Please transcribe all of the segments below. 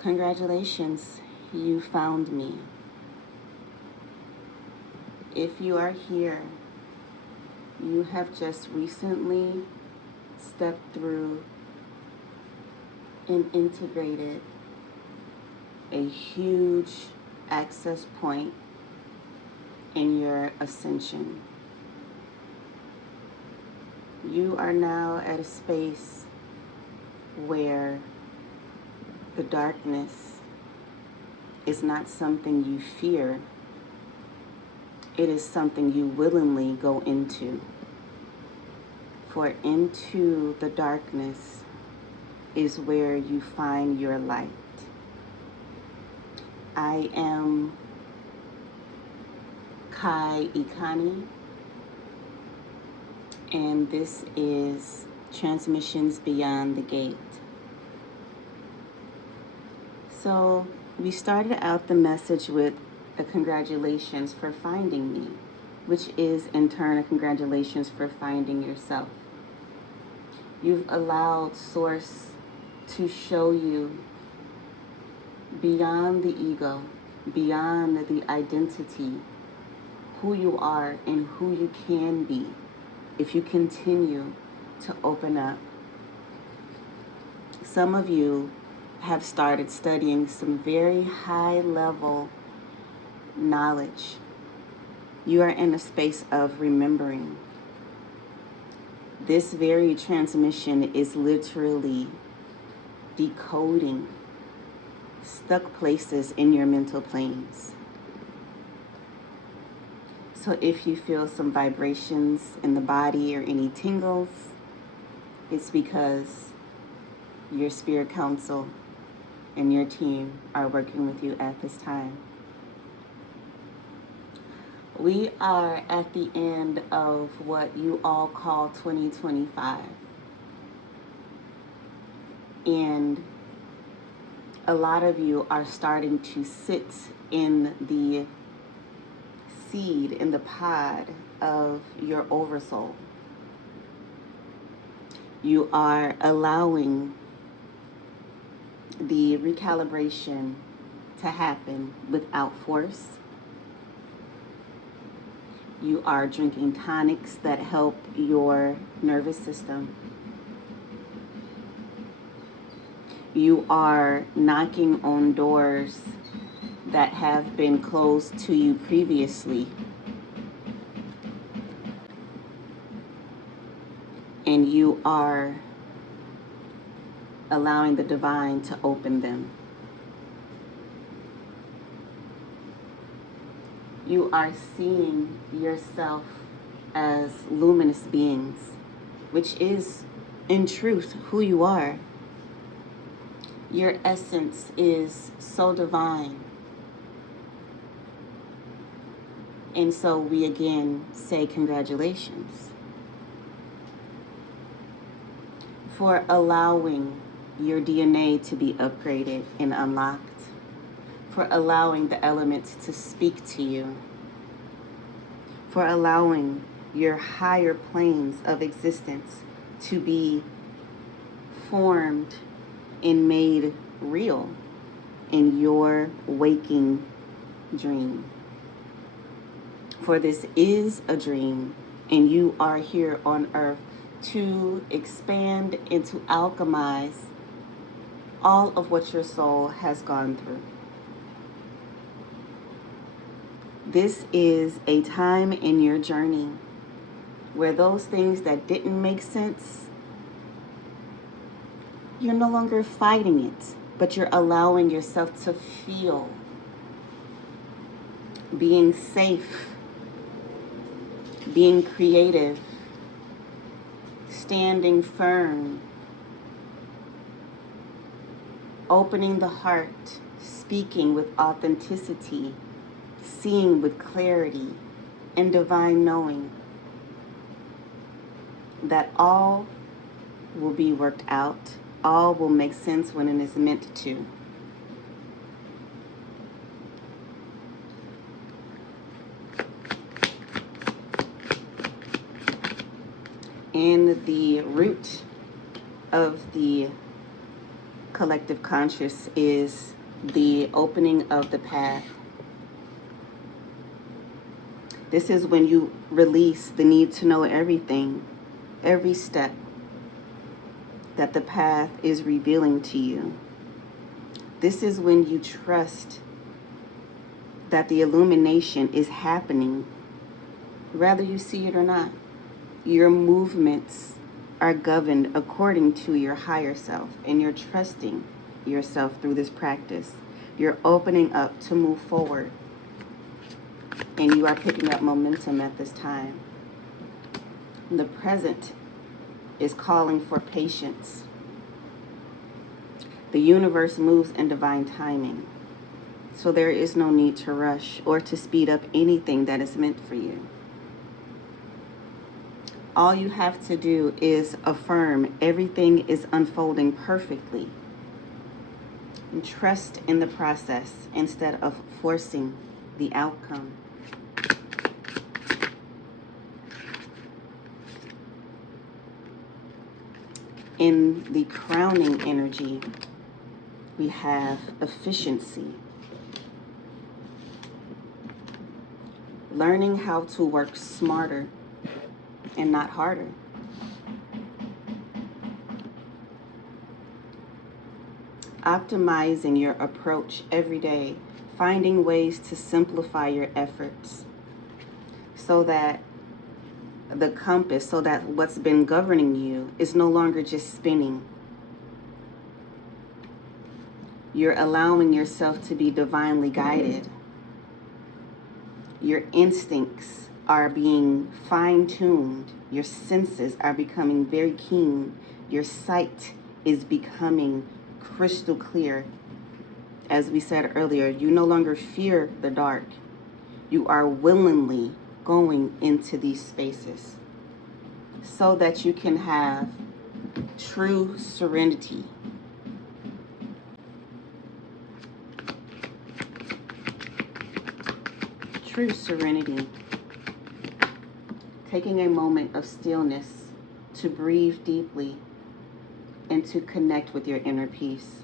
Congratulations, you found me. If you are here, you have just recently stepped through and integrated a huge access point in your ascension. You are now at a space where the darkness is not something you fear. It is something you willingly go into. For into the darkness is where you find your light. I am Kai Ikani, and this is Transmissions Beyond the Gate. So we started out the message with a congratulations for finding me, which is in turn a congratulations for finding yourself. You've allowed Source to show you beyond the ego, beyond the identity, who you are and who you can be if you continue to open up. Some of you have started studying some very high level knowledge. You are in a space of remembering. This very transmission is literally decoding stuck places in your mental planes. So if you feel some vibrations in the body or any tingles, it's because your spirit council and your team are working with you at this time. We are at the end of what you all call 2025. And a lot of you are starting to sit in the seed, in the pod of your oversoul. You are allowing the recalibration to happen without force. You are drinking tonics that help your nervous system. You are knocking on doors that have been closed to you previously. And you are allowing the divine to open them. You are seeing yourself as luminous beings, which is, in truth, who you are. Your essence is so divine. And so we again say congratulations for allowing your DNA to be upgraded and unlocked, for allowing the elements to speak to you, for allowing your higher planes of existence to be formed and made real in your waking dream. For this is a dream, and you are here on earth to expand and to alchemize all of what your soul has gone through. This is a time in your journey where those things that didn't make sense, you're no longer fighting it, but you're allowing yourself to feel being safe, being creative, standing firm, opening the heart, speaking with authenticity, seeing with clarity and divine knowing that all will be worked out, all will make sense when it is meant to. And the root of the collective conscious is the opening of the path. This is when you release the need to know everything, every step that the path is revealing to you. This is when you trust that the illumination is happening, whether you see it or not. Your movements are governed according to your higher self, and you're trusting yourself through this practice. You're opening up to move forward, and you are picking up momentum at this time. The present is calling for patience. The universe moves in divine timing, so there is no need to rush or to speed up anything that is meant for you. All you have to do is affirm everything is unfolding perfectly, and trust in the process instead of forcing the outcome. In the crowning energy, we have efficiency. Learning how to work smarter and not harder. Optimizing your approach every day, finding ways to simplify your efforts so that the compass, so that what's been governing you is no longer just spinning. You're allowing yourself to be divinely guided. Your instincts are being fine-tuned. Your senses are becoming very keen. Your sight is becoming crystal clear. As we said earlier, you no longer fear the dark. You are willingly going into these spaces so that you can have true serenity. True serenity. Taking a moment of stillness to breathe deeply and to connect with your inner peace.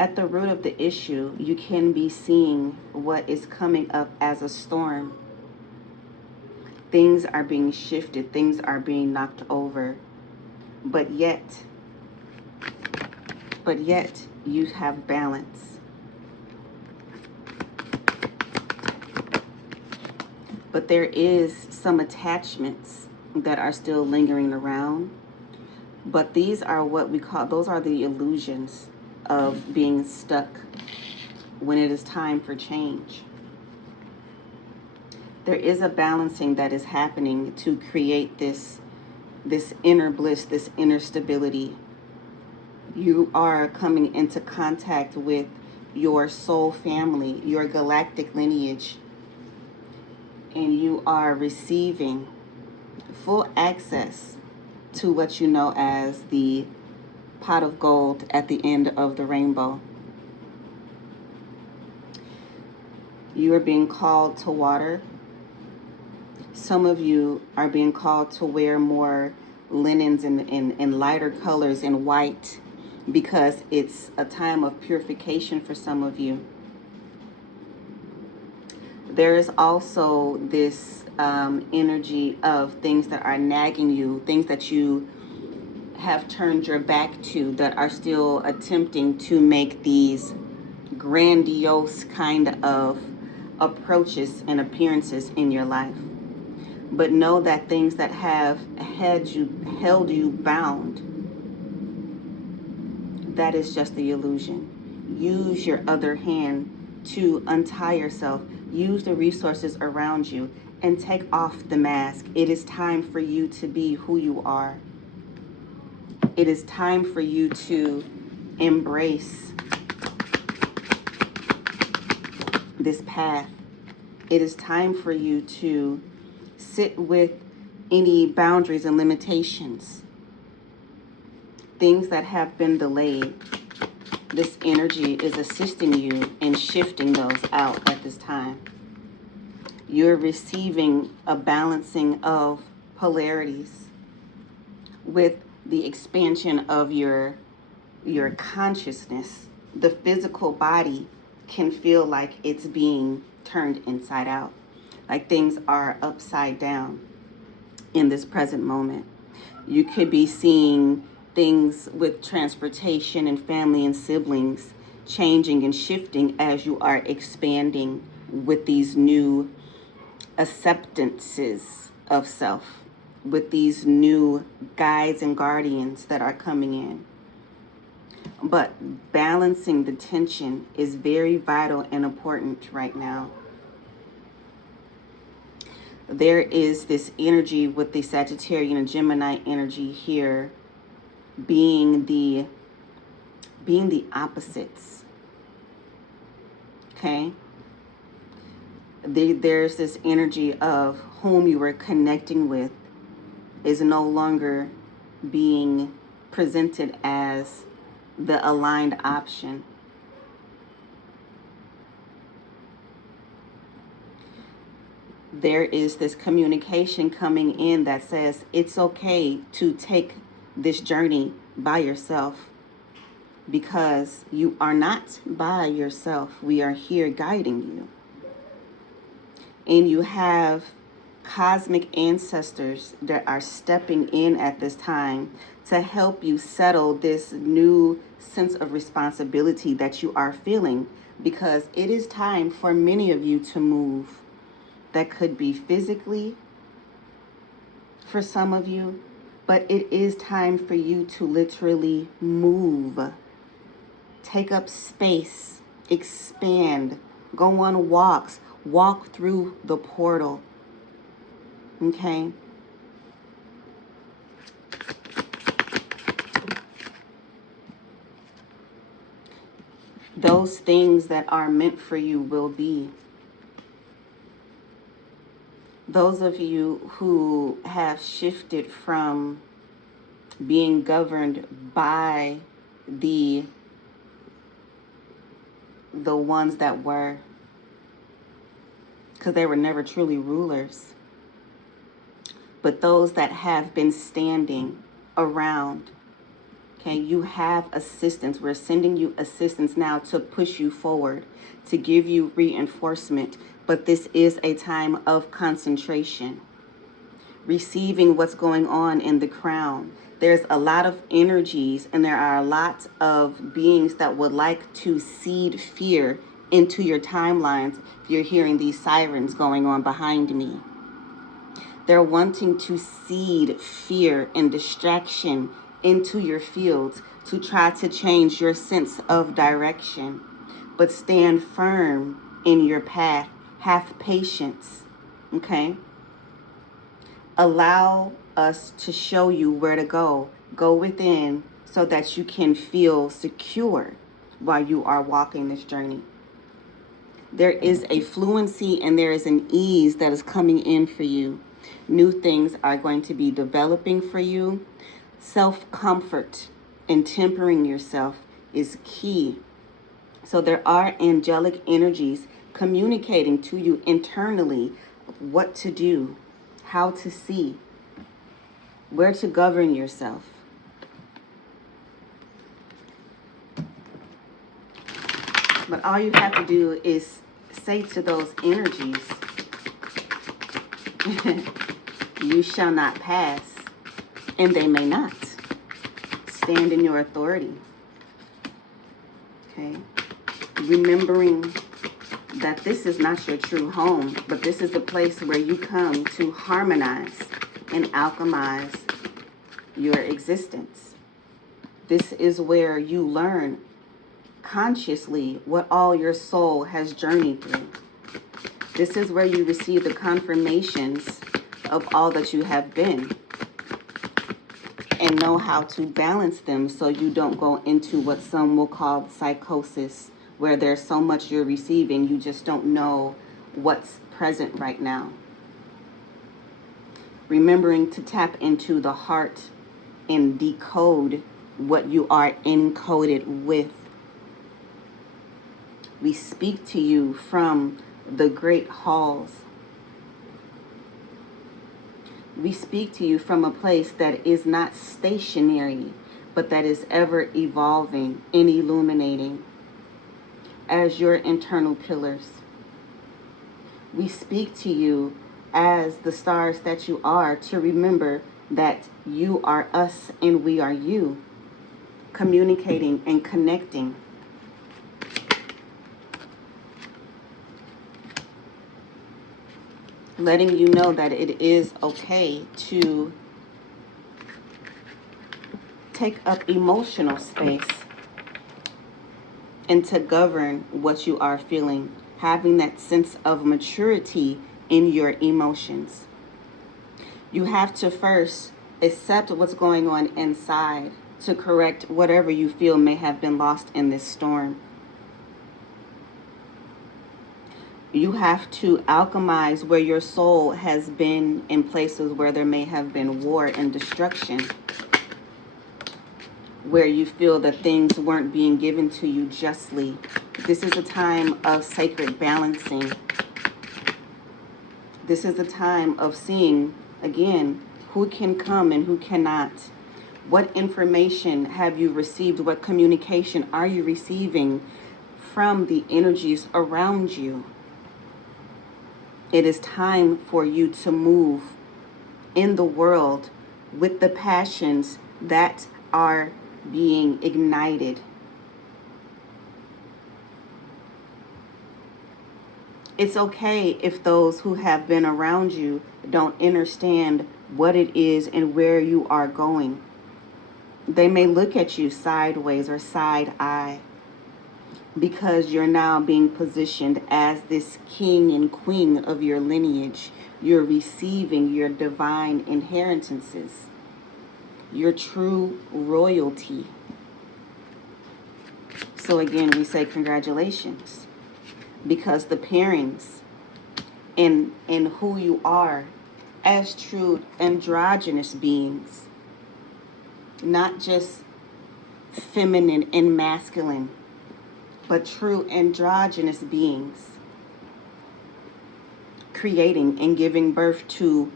At the root of the issue, you can be seeing what is coming up as a storm. Things are being shifted, things are being knocked over, but yet you have balance. But there is some attachments that are still lingering around. But these are what we call, those are the illusions of being stuck when it is time for change. There is a balancing that is happening to create this inner bliss, this inner stability. You are coming into contact with your soul family, your galactic lineage, and you are receiving full access to what you know as the pot of gold at the end of the rainbow. You are being called to water. Some of you are being called to wear more linens and lighter colors and white because it's a time of purification for some of you. There is also this energy of things that are nagging you, things that you have turned your back to, that are still attempting to make these grandiose kind of approaches and appearances in your life. But know that things that have held you bound, that is just the illusion. Use your other hand to untie yourself. Use the resources around you and take off the mask. It is time for you to be who you are. It is time for you to embrace this path. It is time for you to sit with any boundaries and limitations, things that have been delayed. This energy is assisting you in shifting those out at this time. You're receiving a balancing of polarities with the expansion of your your consciousness, the physical body can feel like it's being turned inside out, like things are upside down in this present moment. You could be seeing things with transportation and family and siblings changing and shifting as you are expanding with these new acceptances of self, with these new guides and guardians that are coming in. But balancing the tension is very vital and important right now. There is this energy with the Sagittarian and Gemini energy here being the opposites. Okay? There's this energy of whom you were connecting with is no longer being presented as the aligned option. There is this communication coming in that says it's okay to take this journey by yourself, because you are not by yourself. We are here guiding you. And you have cosmic ancestors that are stepping in at this time to help you settle this new sense of responsibility that you are feeling, because it is time for many of you to move. That could be physically for some of you, but it is time for you to literally move. Take up space, expand, go on walks, walk through the portal. Okay? Those things that are meant for you will be. Those of you who have shifted from being governed by the ones that were, because they were never truly rulers, but those that have been standing around. Okay, you have assistance. We're sending you assistance now to push you forward, to give you reinforcement. But this is a time of concentration, receiving what's going on in the crown. There's a lot of energies, and there are a lot of beings that would like to seed fear into your timelines. If you're hearing these sirens going on behind me, they're wanting to seed fear and distraction into your fields to try to change your sense of direction. But stand firm in your path. Have patience. Okay? Allow us to show you where to go. Go within so that you can feel secure while you are walking this journey. There is a fluency and there is an ease that is coming in for you. New things are going to be developing for you. Self-comfort and tempering yourself is key. So there are angelic energies communicating to you internally what to do, how to see, where to govern yourself. But all you have to do is say to those energies, you shall not pass, and they may not. Stand in your authority. Okay? Remembering that this is not your true home, but this is the place where you come to harmonize and alchemize your existence. This is where you learn consciously what all your soul has journeyed through. This is where you receive the confirmations of all that you have been and know how to balance them so you don't go into what some will call psychosis, where there's so much you're receiving, you just don't know what's present right now. Remembering to tap into the heart and decode what you are encoded with. We speak to you from the great halls. We speak to you from a place that is not stationary, but that is ever evolving and illuminating as your internal pillars. We speak to you as the stars that you are to remember that you are us and we are you, communicating and connecting. Letting you know that it is okay to take up emotional space and to govern what you are feeling, having that sense of maturity in your emotions. You have to first accept what's going on inside to correct whatever you feel may have been lost in this storm. You have to alchemize where your soul has been in places where there may have been war and destruction, where you feel that things weren't being given to you justly. This is a time of sacred balancing. This is a time of seeing, again, who can come and who cannot. What information have you received? What communication are you receiving from the energies around you? It is time for you to move in the world with the passions that are being ignited. It's okay if those who have been around you don't understand what it is and where you are going. They may look at you sideways or side eye because you're now being positioned as this king and queen of your lineage. You're receiving your divine inheritances, your true royalty. So again, we say congratulations, because the pairings in who you are as true androgynous beings, not just feminine and masculine, but true androgynous beings, creating and giving birth to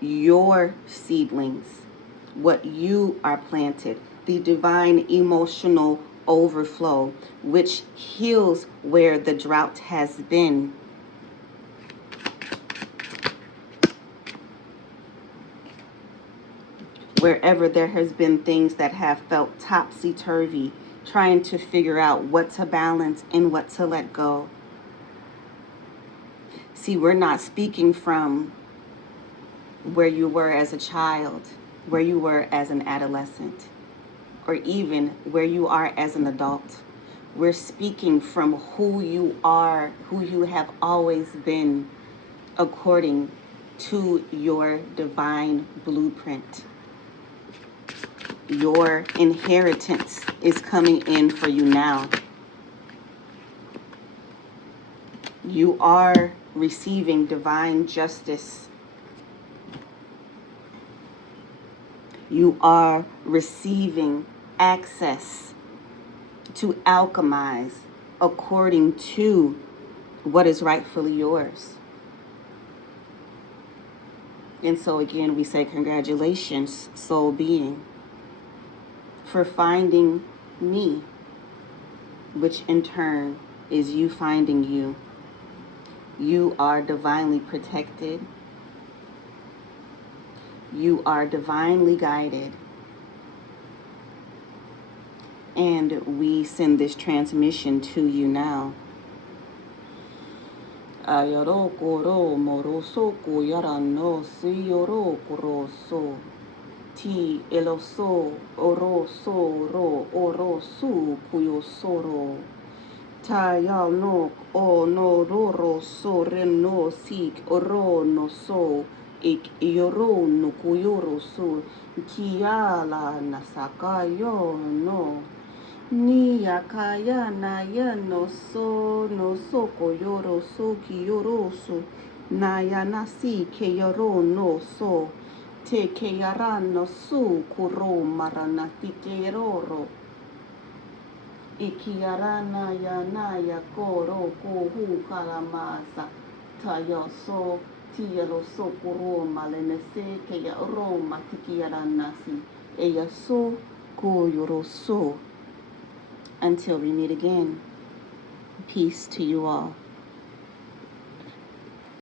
your seedlings, what you are planted, the divine emotional overflow, which heals where the drought has been. Wherever there has been things that have felt topsy-turvy, trying to figure out what to balance and what to let go. See, we're not speaking from where you were as a child, where you were as an adolescent, or even where you are as an adult. We're speaking from who you are, who you have always been, according to your divine blueprint. Your inheritance is coming in for you now. You are receiving divine justice. You are receiving access to alchemize according to what is rightfully yours. And so again, we say congratulations, soul being, for finding me, which in turn is you finding you. You are divinely protected. You are divinely guided. And we send this transmission to you now. Ayaro koro moroso kuyarano siyoro koroso. Ti eloso oroso ro orosu kuyosoro. Tayal no o no roro so reno sik oro no so ik yoro no kuyoro so kiala nasakayo no ni yakaya na ya no so koyoro so kiyoro so na ya nasi keyoro no so te keyara no su kuro maranati keroro Ikiarana ya na ya koro kohu kalamasa tayo so tielo so kuro malenese ke ya roma tikiaranasi eya so Until we meet again, peace to you all.